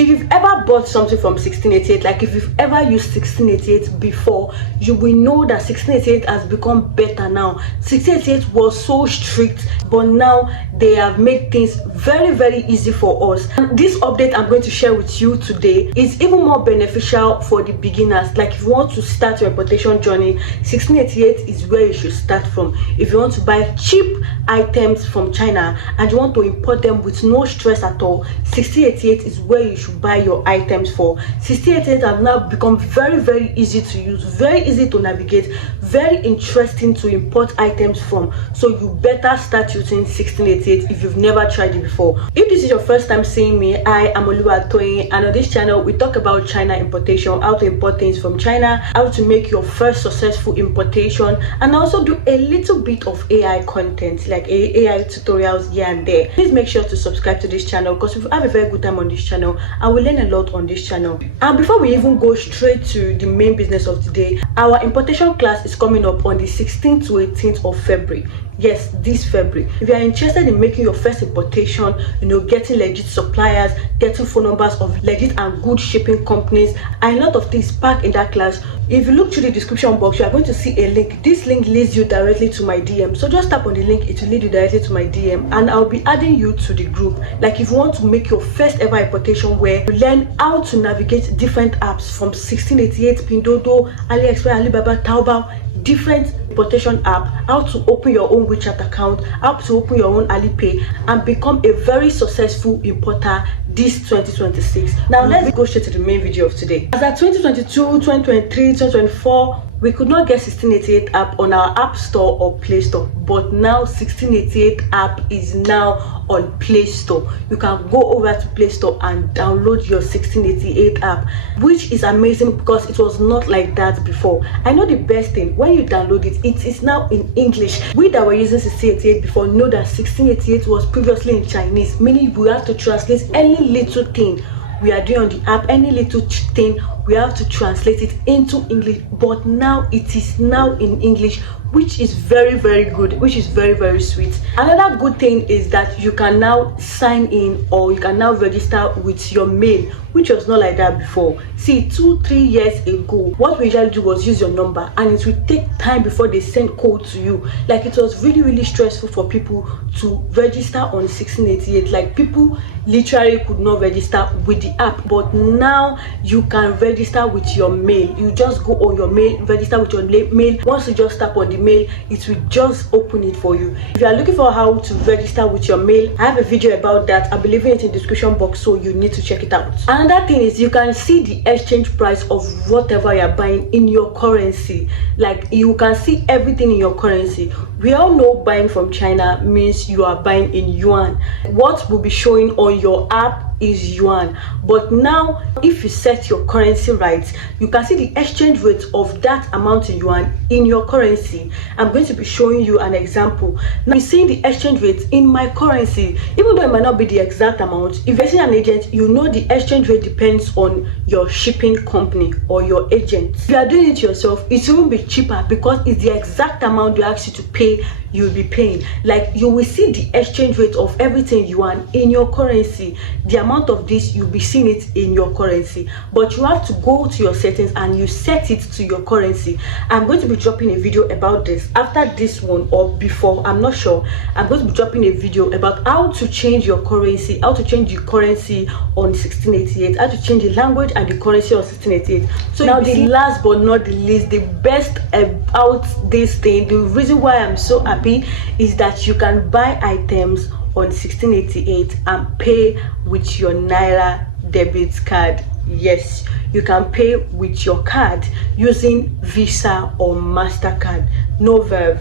If you've ever bought something from 1688, like if you've ever used 1688 before, you will know that 1688 has become better now. 1688 was so strict, but now they have made things very easy for us. And this update I'm going to share with you today is even more beneficial for the beginners. Like if you want to start your importation journey, 1688 is where you should start from. If you want to buy cheap items from China and you want to import them with no stress at all, 1688 is where you should buy your items for. 1688 have now become very easy to use, very easy to navigate, very interesting to import items from. So you better start using 1688 if you've never tried it before. If this is your first time seeing me, I am Oluwatoyin, and on this channel we talk about China importation, how to import things from China, how to make your first successful importation, and I also do a little bit of AI content, like AI tutorials here and there. Please make sure to subscribe to this channel because we have a very good time on this channel and we learn a lot on this channel. And before we even go straight to the main business of today, our importation class is coming up on the 16th to 18th of February. Yes, this February. If you are interested in making your first importation, getting legit suppliers, getting phone numbers of legit and good shipping companies, and a lot of things packed in that class, if you look through the description box, you are going to see a link. This link leads you directly to my DM. So just tap on the link, it will lead you directly to my DM, and I'll be adding you to the group. Like if you want to make your first ever importation, where you learn how to navigate different apps from 1688, Pindodo, AliExpress, Alibaba, Taobao, different importation app, how to open your own WeChat account, how to open your own Alipay, and become a very successful importer this 2026. Now let's go straight to the main video of today. As at 2022, 2023, 2024, we could not get 1688 app on our app store or Play Store, but now 1688 app is now on Play Store. You can go over to Play Store and download your 1688 app, which is amazing because it was not like that before. I know the best thing, when you download it, it is now in English. We that were using 1688 before know that 1688 was previously in Chinese, meaning we have to translate any little thing we are doing on the app, any little thing, we have to translate it into English. But now it is now in English, which is very good, which is very sweet. Another good thing is that you can now sign in, or you can now register with your mail, which was not like that before. See, 2-3 years ago, what we usually do was use your number, and it will take time before they send code to you. Like it was really stressful for people to register on 1688. Like people literally could not register with the app, but now you can register with your mail. You just go on your mail, register with your mail. Once you just tap on the mail, it will just open it for you. If you are looking for how to register with your mail, I have a video about that. I'll be leaving it in the description box, so you need to check it out. Another thing is you can see the exchange price of whatever you're buying in your currency. Like you can see everything in your currency. We all know buying from China means you are buying in yuan. What will be showing on your app is yuan, but now if you set your currency right, you can see the exchange rate of that amount in yuan in your currency. I'm going to be showing you an example. Now you're seeing the exchange rate in my currency, even though it might not be the exact amount. If you're seeing an agent, you know the exchange rate depends on your shipping company or your agent. If you are doing it yourself, it will be cheaper because it's the exact amount they ask you to pay, you'll be paying. Like you will see the exchange rate of everything yuan in your currency. The amount of this, you'll be seeing it in your currency, but you have to go to your settings and you set it to your currency. I'm going to be dropping a video about this after this one or before, I'm not sure. I'm going to be dropping a video about how to change your currency, how to change the currency on 1688, how to change the language and the currency on 1688. So now the last but not the least, the best about this thing, the reason why I'm so happy is that you can buy items on 1688 and pay with your Naira debit card. Yes, you can pay with your card using Visa or MasterCard. No Verve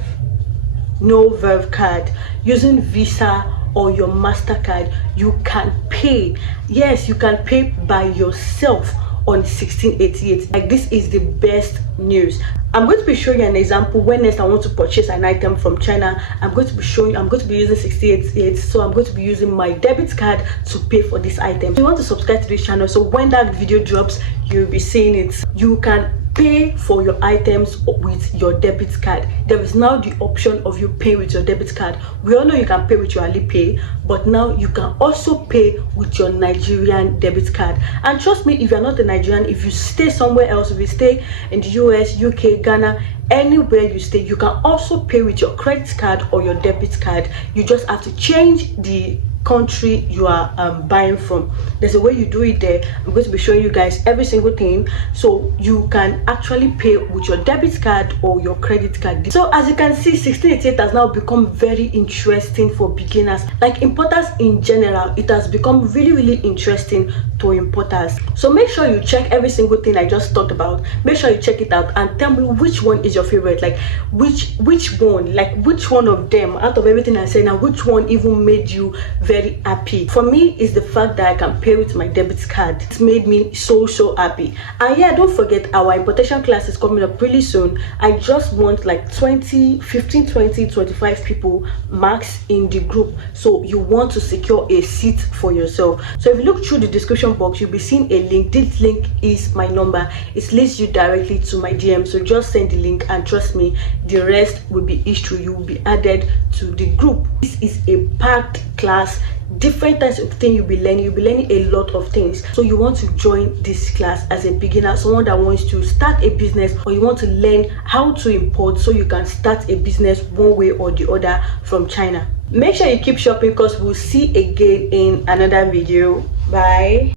card. Using Visa or your MasterCard, you can pay. Yes, you can pay by yourself on 1688. Like this is the best news. I'm going to be showing you an example when next I want to purchase an item from China. I'm going to be using 1688, so I'm going to be using my debit card to pay for this item. If you want to subscribe to this channel, so when that video drops, you'll be seeing it. You can pay for your items with your debit card. There is now the option of you pay with your debit card. We all know you can pay with your Alipay, but now you can also pay with your Nigerian debit card. And trust me, if you're not a Nigerian, if you stay somewhere else, if you stay in the US, UK, Ghana, anywhere you stay, you can also pay with your credit card or your debit card. You just have to change the country you are buying from. There's a way you do it there. I'm going to be showing you guys every single thing, so you can actually pay with your debit card or your credit card. So as you can see, 1688 has now become very interesting for beginners. Like importers in general, it has become really interesting to importers. So make sure you check every single thing I just talked about. Make sure you check it out and tell me which one is your favorite. Like which one, like which one of them out of everything I said now, which one even made you very happy? For me, is the fact that I can pay with my debit card. It made me so happy. And yeah, don't forget, our importation class is coming up really soon. I just want like 15, 20, 25 people max in the group. So you want to secure a seat for yourself. So if you look through the description box, you'll be seeing a link. This link is my number. It leads you directly to my DM. So just send the link and trust me, the rest will be history. You will be added to the group. This is a packed class, different types of things you'll be learning a lot of things. So you want to join this class as a beginner, someone that wants to start a business, or you want to learn how to import so you can start a business one way or the other from China. Make sure you keep shopping because we'll see again in another video. Bye.